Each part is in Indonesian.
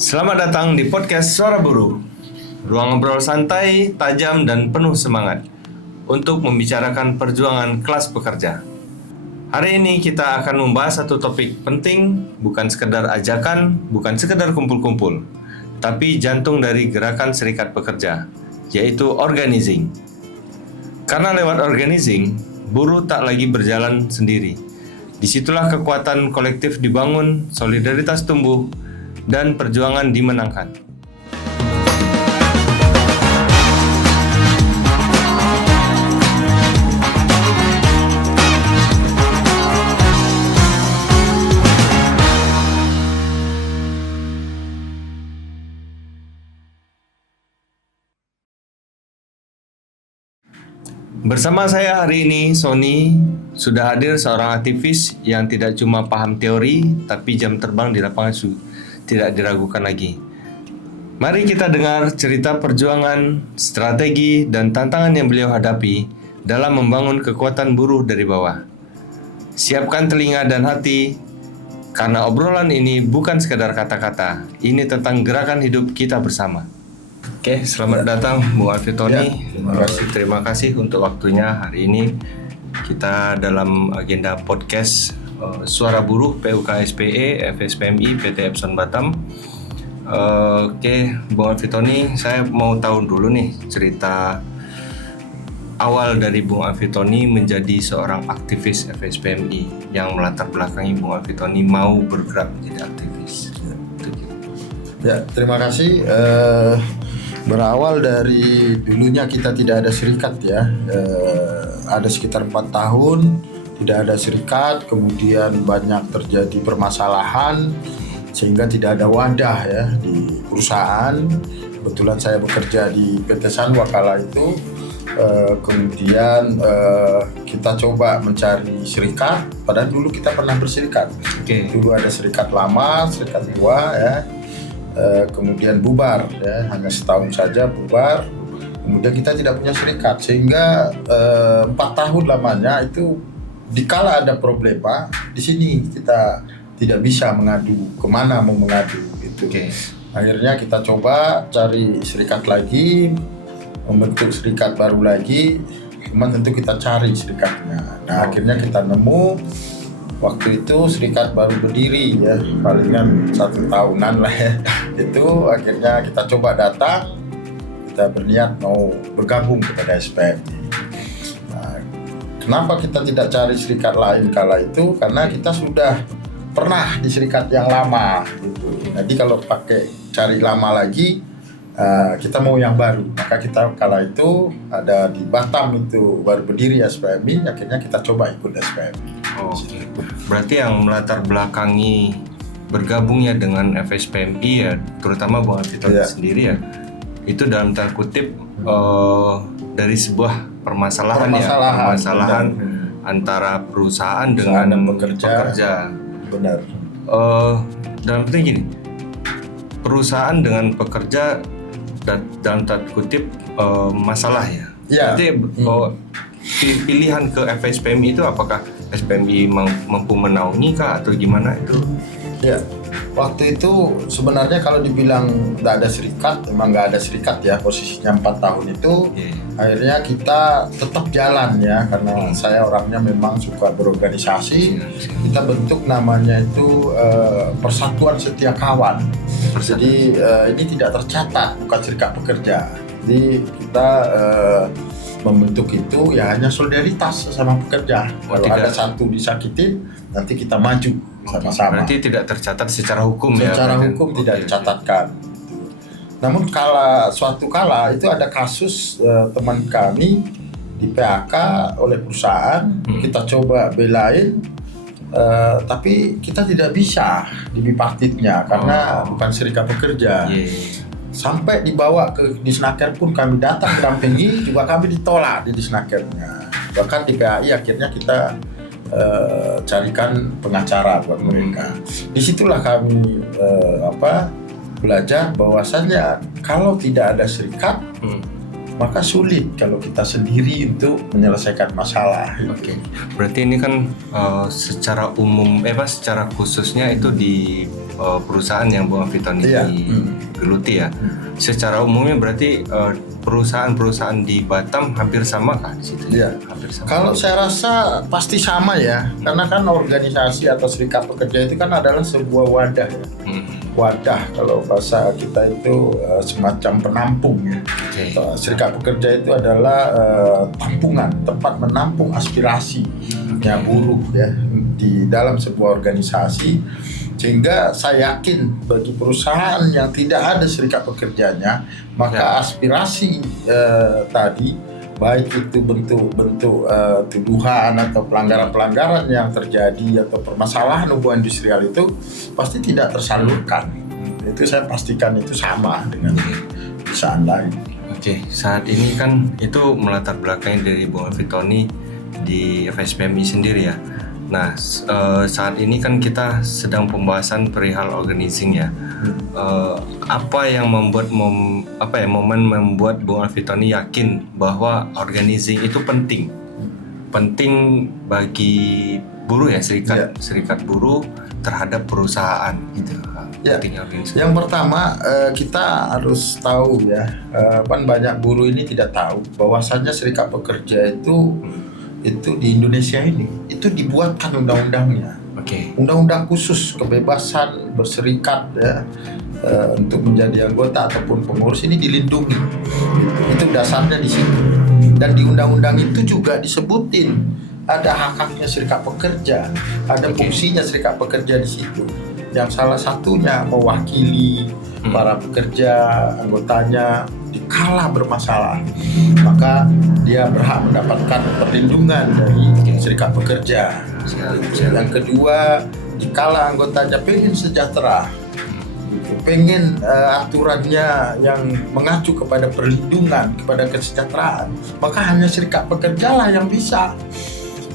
Selamat datang di podcast Suara Buruh. Ruang ngobrol santai, tajam, dan penuh semangat untuk membicarakan perjuangan kelas pekerja. Hari ini kita akan membahas satu topik penting, bukan sekedar ajakan, bukan sekedar kumpul-kumpul, tapi jantung dari gerakan serikat pekerja, yaitu organizing. Karena lewat organizing, buruh tak lagi berjalan sendiri. Disitulah kekuatan kolektif dibangun, solidaritas tumbuh, dan perjuangan dimenangkan. Bersama saya hari ini, Sony, sudah hadir seorang aktivis yang tidak cuma paham teori, tapi jam terbang di lapangan tidak diragukan lagi. Mari kita dengar cerita perjuangan, strategi, dan tantangan yang beliau hadapi dalam membangun kekuatan buruh dari bawah. Siapkan telinga dan hati, karena obrolan ini bukan sekadar kata-kata, ini tentang gerakan hidup kita bersama. Oke, selamat datang Bung Alfi Tony. Terima kasih untuk waktunya hari ini. Kita dalam agenda podcast Suara Buruh PUKSPE, FSPMI, PT Epson Batam. Oke, Bung Alfi Tony, saya mau tahu dulu nih cerita awal dari Bung Alfi Tony menjadi seorang aktivis FSPMI yang melatar belakangi Bung Alfi Tony mau bergerak menjadi aktivis. Ya, terima kasih. Berawal dari dulunya kita tidak ada serikat ya, ada sekitar 4 tahun tidak ada serikat, kemudian banyak terjadi permasalahan sehingga tidak ada wadah ya di perusahaan. Kebetulan saya bekerja di PT Sanwa kala itu, kemudian kita coba mencari serikat, padahal dulu kita pernah berserikat. Dulu ada serikat lama, serikat tua ya. Kemudian bubar ya, hanya setahun saja bubar. Kemudian kita tidak punya serikat sehingga 4 tahun lamanya itu dikala ada problema di sini kita tidak bisa mengadu, kemana mau mengadu gitu. Akhirnya kita coba cari serikat lagi, membentuk serikat baru lagi, cuman tentu kita cari serikatnya. Nah akhirnya kita nemu. Waktu itu serikat baru berdiri ya, palingan 1 tahunan lah ya. Itu akhirnya kita coba datang, kita berniat mau bergabung kepada SPMI. Nah, kenapa kita tidak cari serikat lain kala itu? Karena kita sudah pernah di serikat yang lama gitu. Jadi kalau pakai cari lama lagi, kita mau yang baru. Maka kita kala itu ada di Batam itu baru berdiri SPMI, akhirnya kita coba ikut SPMI. Berarti yang melatar belakangi bergabungnya dengan FSPMI ya, terutama Bung Alfi Tony sendiri ya, itu dalam tanda kutip dari sebuah permasalahan antara perusahaan dengan pekerja. Benar. Dalam arti gini, perusahaan dengan pekerja dalam tanda kutip masalah ya. Jadi pilihan ke FSPMI itu apakah SPMI mampu menaungi kah atau gimana itu? Ya, waktu itu sebenarnya kalau dibilang nggak ada serikat, memang nggak ada serikat ya posisinya 4 tahun itu. Akhirnya kita tetap jalan ya, karena saya orangnya memang suka berorganisasi. Kita bentuk namanya itu Persatuan Setia Kawan. Jadi ini tidak tercatat, bukan serikat pekerja. Jadi kita membentuk itu ya hanya solidaritas sama pekerja. Kalau ada satu disakitin, nanti kita maju sama-sama. Berarti tidak tercatat secara hukum ya? Secara hukum tidak dicatatkan. Namun suatu kala itu ada kasus teman kami di PHK oleh perusahaan, kita coba belain, tapi kita tidak bisa di bipartitnya karena bukan serikat pekerja. Sampai dibawa ke Disnaker pun kami datang dampingi, juga kami ditolak di Disnakernya. Bahkan di PAI akhirnya kita carikan pengacara buat mereka. Disitulah kami belajar bahwasannya kalau tidak ada serikat, maka sulit kalau kita sendiri untuk menyelesaikan masalah. Oke, berarti ini kan secara umum, secara khususnya itu di perusahaan yang Bu Alfitoni Iya. geluti ya. Secara umumnya berarti perusahaan-perusahaan di Batam hampir sama kah di situ? Iya. Hampir sama. Kalau saya rasa pasti sama ya, karena kan organisasi atau serikat pekerja itu kan adalah sebuah wadah ya. Wadah, kalau bahasa kita itu semacam penampung ya. Oke. Serikat pekerja itu adalah tampungan, tempat menampung aspirasinya buruh ya di dalam sebuah organisasi. Sehingga saya yakin bagi perusahaan yang tidak ada serikat pekerjanya, maka aspirasi tadi, baik itu bentuk-bentuk tuduhan atau pelanggaran-pelanggaran yang terjadi atau permasalahan hubungan industrial itu pasti tidak tersalurkan. Itu saya pastikan itu sama dengan perusahaan lain. Oke, saat ini kan itu melatar belakangnya dari Bung Alfitoni di FSPMI sendiri ya. Nah, saat ini kan kita sedang pembahasan perihal organizing ya. Apa yang membuat momen membuat Bung Alfitoni yakin bahwa organizing itu penting bagi buruh ya, serikat buruh terhadap perusahaan gitu. Ya. Pentingnya organisasi. Yang pertama kita harus tahu ya, kan banyak buruh ini tidak tahu bahwasanya serikat pekerja itu di Indonesia ini itu dibuatkan undang-undangnya. Oke. Undang-undang khusus kebebasan berserikat ya, untuk menjadi anggota ataupun pengurus ini dilindungi. Itu dasarnya di situ. Dan di undang-undang itu juga disebutin ada hak-haknya serikat pekerja, ada fungsinya serikat pekerja di situ. Yang salah satunya mewakili para pekerja anggotanya dikala bermasalah, maka dia berhak mendapatkan perlindungan dari serikat pekerja. Yang kedua, dikala anggotanya pengen sejahtera, pengen aturannya yang mengacu kepada perlindungan, kepada kesejahteraan, maka hanya serikat pekerja lah yang bisa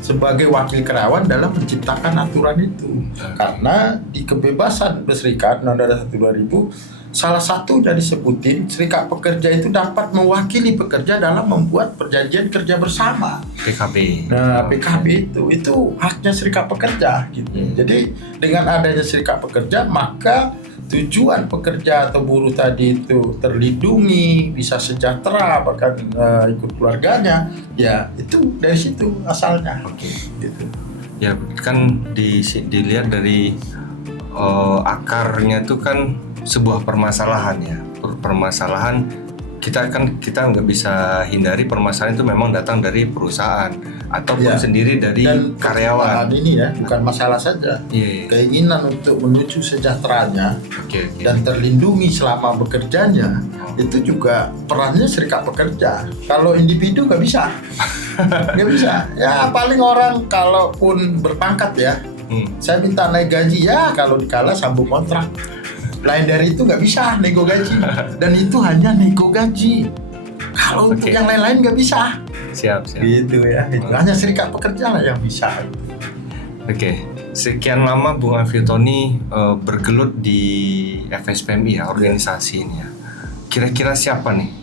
sebagai wakil karyawan dalam menciptakan aturan itu. Karena di kebebasan berserikat Undang-Undang 1 2000 salah satunya disebutin serikat pekerja itu dapat mewakili pekerja dalam membuat perjanjian kerja bersama. PKB. Nah, PKB itu haknya serikat pekerja gitu. Jadi dengan adanya serikat pekerja, maka tujuan pekerja atau buruh tadi itu terlindungi, bisa sejahtera, bahkan ikut keluarganya, ya itu dari situ asalnya. Oke. Gitu. Ya kan dilihat dari akarnya itu kan sebuah permasalahan ya. Permasalahan kita nggak bisa hindari, permasalahan itu memang datang dari perusahaan ataupun sendiri dari Dan karyawan. ini ya bukan masalah saja. Keinginan untuk menuju sejahteranya dan terlindungi selama bekerjanya itu juga perannya serikat pekerja. Kalau individu nggak bisa, nggak bisa. Ya paling orang kalaupun berpangkat ya, saya minta naik gaji ya kalau dikala sambung kontrak. Lain dari itu nggak bisa nego gaji, dan itu hanya nego gaji. Kalau untuk yang lain-lain nggak bisa. Siap. Gitu ya, itu hanya serikat pekerja lah yang bisa. Oke. Sekian lama Bung Alfitoni bergelut di FSPMI ya, organisasi ini ya. Kira-kira siapa nih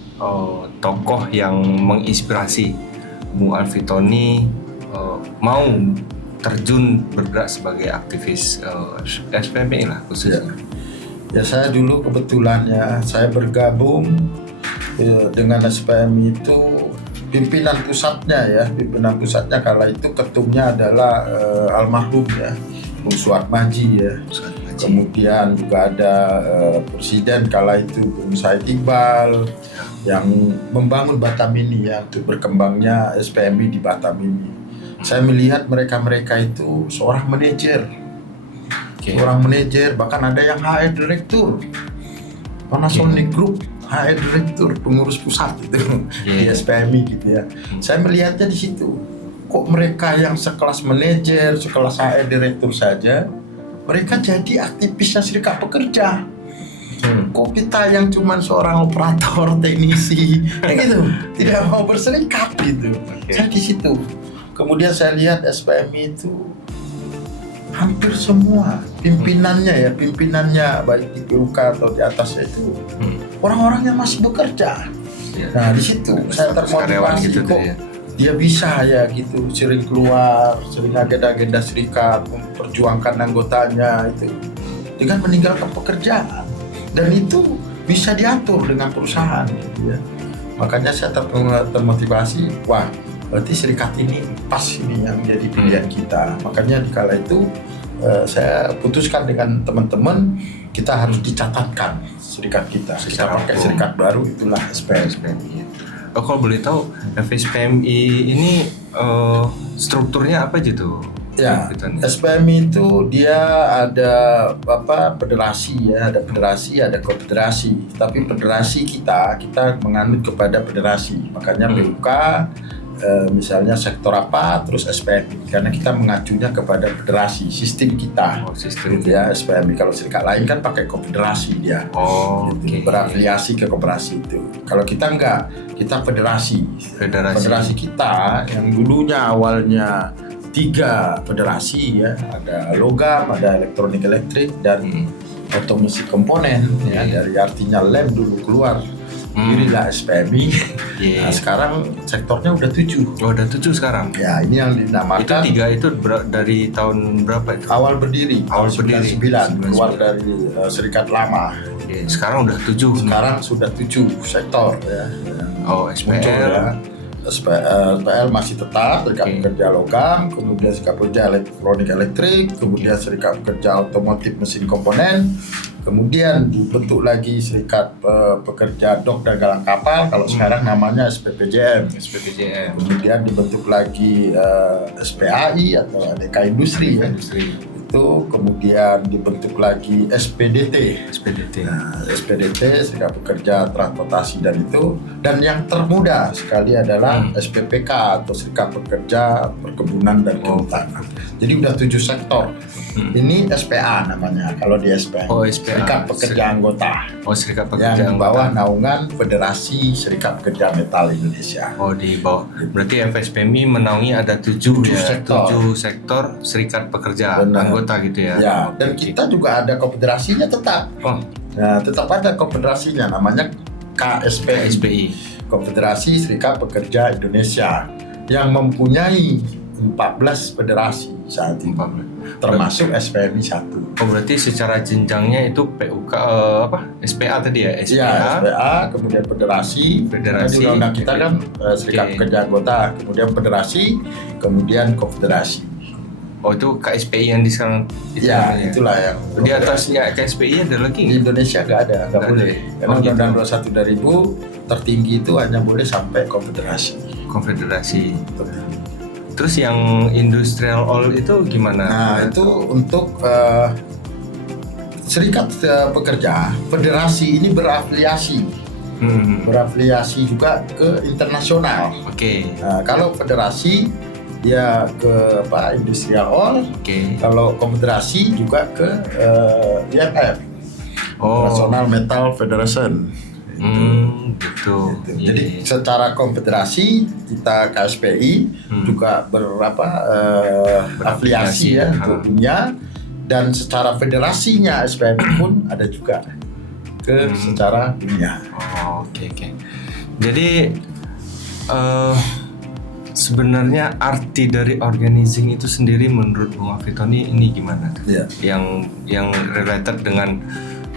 tokoh yang menginspirasi Bung Alfitoni mau terjun bergerak sebagai aktivis FSPMI lah khususnya? Ya saya dulu kebetulan ya, saya bergabung dengan SPMI itu pimpinan pusatnya kala itu ketumnya adalah almarhum ya Bung Suatmaji ya. Kemudian juga ada presiden kala itu Bung Said Iqbal yang membangun Batam ini ya, untuk berkembangnya SPMI di Batam ini. Saya melihat mereka itu seorang manajer. Bahkan ada yang HR Direktur Panasonic Group, HR Direktur, pengurus pusat itu di SPMI gitu ya. Saya melihatnya di situ. Kok mereka yang sekelas manajer, sekelas HR Direktur saja, mereka jadi aktivisnya serikat pekerja. Kok kita yang cuman seorang operator, teknisi, gitu, tidak mau berserikat gitu. Saya di situ. Kemudian saya lihat SPMI itu hampir semua pimpinannya baik di PUK atau di atasnya itu orang-orang yang masih bekerja. Iya. Nah di situ saya Karyawan termotivasi gitu kok ya. dia bisa ya gitu, sering keluar, sering agenda-agenda serikat, memperjuangkan anggotanya itu dengan meninggalkan pekerjaan, dan itu bisa diatur dengan perusahaan gitu ya. Makanya saya termotivasi, wah berarti serikat ini pas ini yang jadi pilihan kita. Makanya di kala itu saya putuskan dengan teman-teman kita harus dicatatkan serikat kita. Kita pakai serikat baru, itulah SPMI. Oh, kalau boleh tahu FSPMI ini strukturnya apa aja tuh? Ya, SPMI itu dia ada federasi ya, ada federasi, ada konfederasi. Tapi federasi kita menganut kepada federasi. Makanya PUK misalnya sektor apa, terus SPMI, karena kita mengacunya kepada federasi, sistem kita. Sistem gitu ya, SPMI. Kalau serikat lain kan pakai konfederasi dia. Gitu, berafiliasi ke koperasi itu. Kalau kita enggak, kita federasi. Federasi kita yang dulunya awalnya 3 federasi ya, ada logam, ada elektronik elektrik, dan otomasi komponen ya, dari artinya lem dulu keluar. Inilah SPMI. Nah, sekarang sektornya udah 7. Oh, udah 7 sekarang. Ya, ini yang dinamakan. Itu 3 itu dari tahun berapa itu? Awal berdiri. Awal 99 keluar dari serikat lama. Oke, sekarang udah 7. Sekarang sudah 7 sektor ya. Oh, SPL. Ya. SPL masih tetap serikat pekerja logam, kemudian serikat pekerja elektronik elektrik, kemudian serikat pekerja otomotif mesin komponen, kemudian dibentuk lagi serikat pekerja dok dan galang kapal, kalau sekarang namanya SPPJM. Kemudian dibentuk lagi SPAI atau ADK Industri ya. Itu kemudian dibentuk lagi SPDT. Nah, SPDT serikat pekerja transportasi dan yang termuda sekali adalah SPPK atau serikat pekerja perkebunan dan kehutanan. Jadi udah 7 sektor. Ini SPA namanya kalau di SPA. Serikat Pekerja Anggota. Serikat Pekerja yang di bawah naungan Federasi Serikat Pekerja Metal Indonesia. Di bawah. Berarti FSPMI menaungi ada 7 sektor serikat pekerja anggota gitu ya. Ya, dan kita juga ada konfederasinya tetap. Nah, tetap ada konfederasinya namanya KSPI. Konfederasi Serikat Pekerja Indonesia yang mempunyai 14 federasi saat ini. Termasuk SPMI 1. Berarti secara jenjangnya itu PUK SPA tadi ya? SPA, kemudian federasi. Undang-undang kita kan serikat pekerja anggota, kemudian federasi, kemudian konfederasi. Itu KSPI yang di sekarang itu namanya. Itulah yang di atasnya KSPI ada lagi? Di Indonesia nggak ada, nggak boleh. Karena Undang-Undang 21 2000 tertinggi itu hanya boleh sampai konfederasi. Terus yang industrial oil itu gimana? Nah, itu untuk serikat pekerja, federasi ini berafiliasi. Berafiliasi juga ke internasional. Nah, kalau federasi dia ke industrial oil. Kalau konfederasi juga ke IMF. National Metal Federation. Gitu. Jadi secara konfederasi kita KSPI juga afiliasi ya untuk dunia, dan secara federasinya SPMI pun ada juga ke secara dunia. Jadi sebenarnya arti dari organizing itu sendiri menurut Bung Afitoni ini gimana? Yang related dengan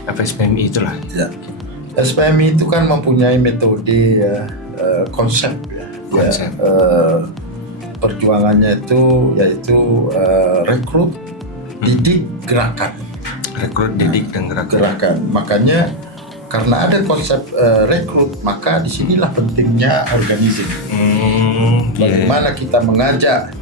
FSPMI itulah. SPMI itu kan mempunyai metode konsep ya. Perjuangannya itu yaitu rekrut, didik, gerakan. Dan gerakan. Makanya karena ada konsep rekrut, maka disinilah pentingnya organizing. Bagaimana kita mengajak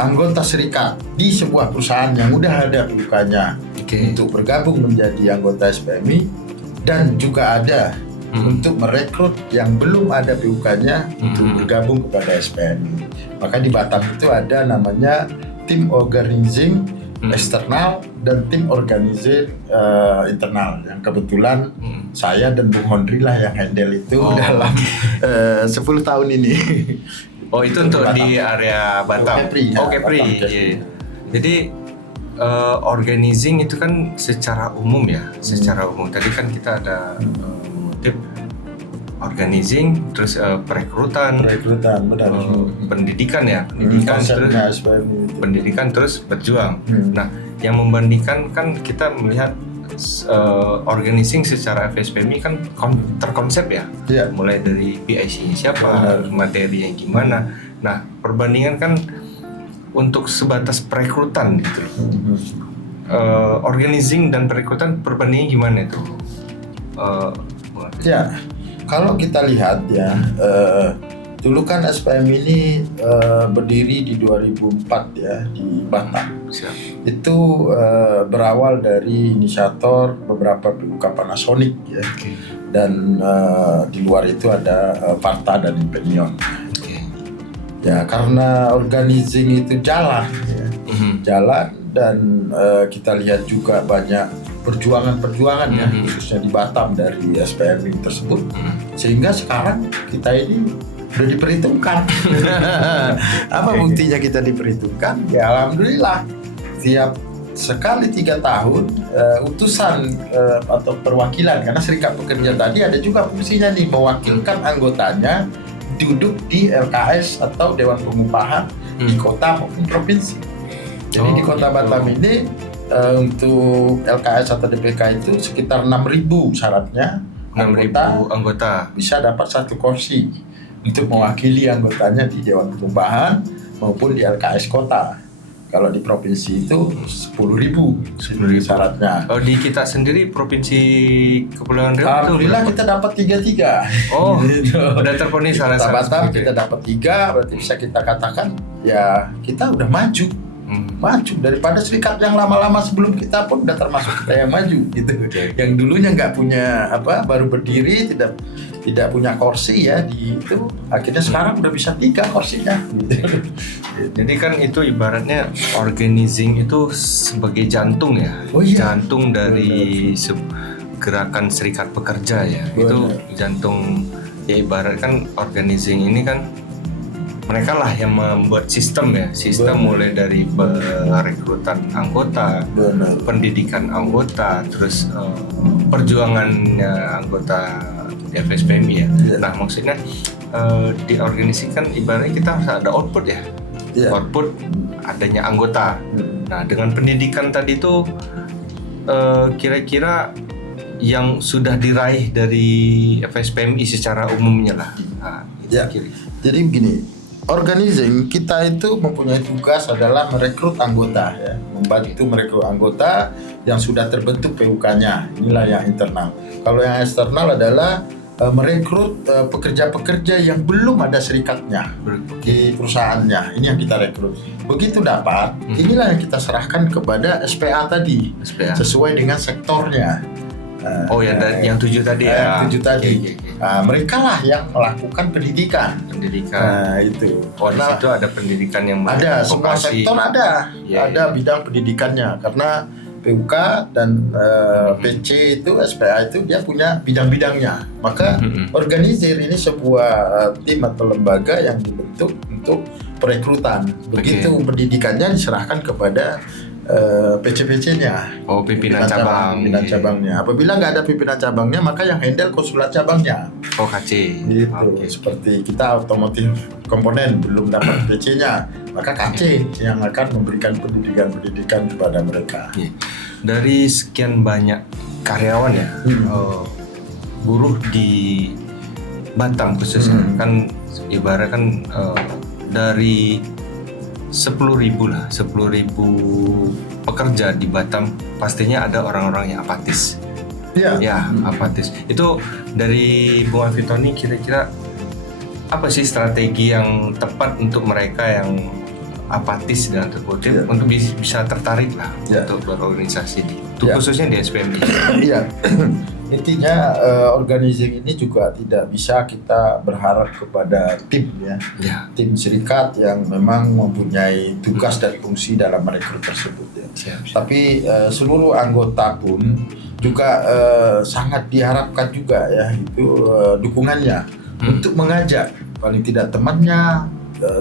anggota serikat di sebuah perusahaan yang udah ada PUK-nya untuk bergabung menjadi anggota SPMI, dan juga ada untuk merekrut yang belum ada PUK-nya untuk bergabung kepada SPMI. Maka di Batam itu ada namanya tim organizing eksternal dan tim organizing internal, yang kebetulan saya dan Bung Hondri lah yang handle itu dalam 10 tahun ini. Itu untuk Batam. Di area Batam. Kepri. Jadi organizing itu kan secara umum ya, secara umum. Tadi kan kita ada motif organizing, terus perekrutan, benar. pendidikan ya, pendidikan terus Konsepnya SPM itu. pendidikan terus berjuang. Nah, yang membandingkan kan kita melihat organizing secara FSPMI kan terkonsep ya. Iya. Mulai dari PIC siapa, Benar. materi yang gimana. Nah, perbandingan kan untuk sebatas perekrutan gitu loh. Organizing dan perekrutan perbandingan gimana itu? Ya, kalau kita lihat ya, dulu kan SPM ini berdiri di 2004 ya di Batam. Siap. Itu berawal dari inisiator beberapa PUK Panasonic ya, dan di luar itu ada Parta dan Impenion. Ya, karena organizing itu jalan ya, jalan, dan kita lihat juga banyak perjuangan ya, khususnya di Batam dari SPM tersebut, sehingga sekarang kita ini udah diperhitungkan. Apa buktinya kita diperhitungkan? Ya alhamdulillah, tiap sekali 3 tahun utusan atau perwakilan, karena serikat pekerja tadi ada juga fungsinya nih, mewakilkan anggotanya duduk di LKS atau Dewan Pengupahan di kota maupun provinsi. Jadi di kota Batam ini untuk LKS atau DPK itu sekitar 6.000 syaratnya. 6.000 anggota bisa dapat 1 kursi untuk mewakili anggotanya di Dewan Pengupahan maupun di LKS kota. Kalau di provinsi itu 10.000 syaratnya. Oh, di kita sendiri Provinsi Kepulauan Riau itu Alhamdulillah berapa? kita dapat 3-3. Oh, Gitu. udah terpenuhi salah Kota satu Batam seperti kita dapat 3, berarti bisa kita katakan ya kita udah maju daripada serikat yang lama-lama sebelum kita pun udah termasuk kita yang maju gitu. Yang dulunya nggak punya baru berdiri, tidak punya kursi ya di itu, akhirnya sekarang udah bisa 3 kursinya gitu. Jadi kan itu ibaratnya organizing itu sebagai jantung ya. Oh iya. Jantung dari gerakan serikat pekerja ya. Benar. Itu jantung ya, ibarat kan organizing ini kan mereka lah yang membuat sistem ya. Sistem Benar. mulai dari perekrutan anggota, Benar. pendidikan anggota, terus perjuangannya anggota FSPMI ya. Iya. Nah, maksudnya di organisasi kan ibaratnya kita harus ada output ya. Iya. Output adanya anggota. Nah, dengan pendidikan tadi itu kira-kira yang sudah diraih dari FSPMI secara umumnya lah. Nah, itu Ya. Jadi begini, organizing kita itu mempunyai tugas adalah merekrut anggota ya, membantu merekrut anggota yang sudah terbentuk PUK-nya. Inilah yang internal. Kalau yang eksternal adalah merekrut pekerja-pekerja yang belum ada serikatnya di perusahaannya. Ini yang kita rekrut. Begitu dapat, inilah yang kita serahkan kepada SPA tadi, SPA. sesuai dengan sektornya. Oh ya, yang 7 tadi ya. Yang 7 tadi. Oke. Nah, mereka lah yang melakukan pendidikan. Pendidikan. Nah, itu. Oh, di situ ada pendidikan yang Ada, semua vokasi. sektor ada. Ya, Ada bidang pendidikannya, karena PUK dan PC itu, SPA itu dia punya bidang-bidangnya. Maka organisir ini sebuah tim atau lembaga yang dibentuk untuk perekrutan. Begitu pendidikannya diserahkan kepada PC-PC-nya. Oh, pimpinan cabang. Pimpinan cabangnya. Apabila nggak ada pimpinan cabangnya, maka yang handle konsulat cabangnya. Oh, KC. Gitu. Oke. Seperti kita otomotif komponen belum dapat PC-nya, maka KC yang akan memberikan pendidikan kepada mereka. Iya. Dari sekian banyak karyawan ya, buruh di Batam khususnya kan ibarat kan dari 10.000 lah, 10.000 pekerja di Batam pastinya ada orang-orang yang apatis. Iya. Ya, apatis. Itu dari Bung Alvitoni kira-kira apa sih strategi yang tepat untuk mereka yang apatis dan terkutip untuk bisa tertarik lah untuk berorganisasi khususnya di SPMI. Iya. Intinya organizing ini juga tidak bisa kita berharap kepada tim ya. Tim serikat yang memang mempunyai tugas dan fungsi dalam merekrut tersebut ya. Tapi seluruh anggota pun juga sangat diharapkan juga ya itu dukungannya untuk mengajak paling tidak temannya,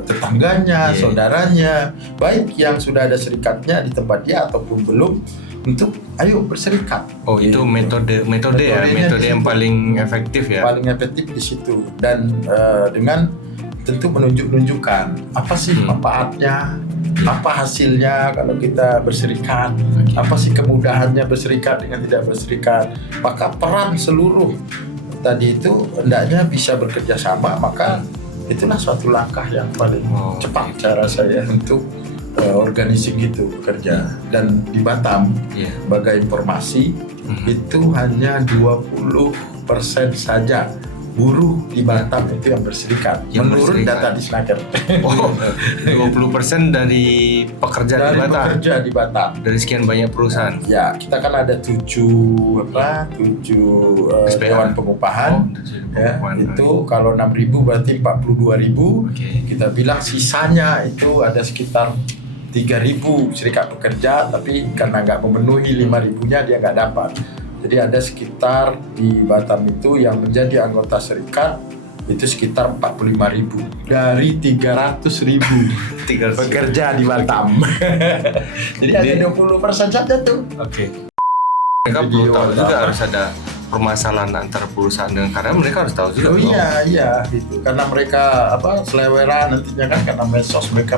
tetangganya, saudaranya, baik yang sudah ada serikatnya di tempat dia ataupun belum, untuk ayo berserikat. Oh, itu metode ya, Metodenya metode di yang situ. paling efektif ya. Paling efektif di situ, dan dengan tentu menunjukkan apa sih manfaatnya, apa hasilnya kalau kita berserikat, apa sih kemudahannya berserikat dengan tidak berserikat. Maka peran seluruh tadi itu hendaknya bisa bekerja sama, maka itulah suatu langkah yang paling cepat cara saya untuk organizing itu bekerja. Dan di Batam, Iya. sebagai informasi, itu hanya 20% saja buruh di Batam itu yang berserikat, Yang menurut berserikat. data di Snaker. Oh, 20% dari pekerja Dari di Batam. pekerja di Batam. Dari sekian banyak perusahaan. Ya, kita kan ada 7 SPA. dewan pengupahan. Ya, itu kalau 6.000 berarti 42.000. Oke. Kita bilang sisanya itu ada sekitar 3.000 serikat pekerja, tapi karena nggak memenuhi 5.000-nya dia nggak dapat. Jadi ada sekitar di Batam itu yang menjadi anggota serikat itu sekitar 45.000 dari 300.000 pekerja di Batam. Jadi ada 20% saja tuh. Oke. Mereka perlu tahu juga harus ada permasalahan antara perusahaan dengan karyawan, mereka harus tahu juga. Oh iya gitu. Karena mereka seleweran nantinya kan, karena medsos mereka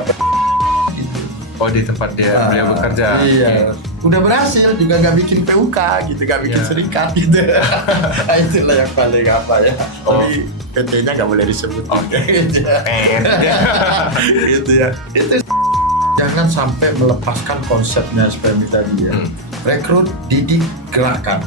gitu. Oh, di tempat beliau bekerja. Iya. Udah berhasil juga nggak bikin PUK gitu, nggak bikin serikat gitu. Nah, itulah yang paling apa ya. Tapi PT-nya nggak boleh disebut. Oke. Gitu ya. Gitu ya. Itu jangan sampai melepaskan konsepnya SPMI tadi ya. Rekrut, didik, gerakkan.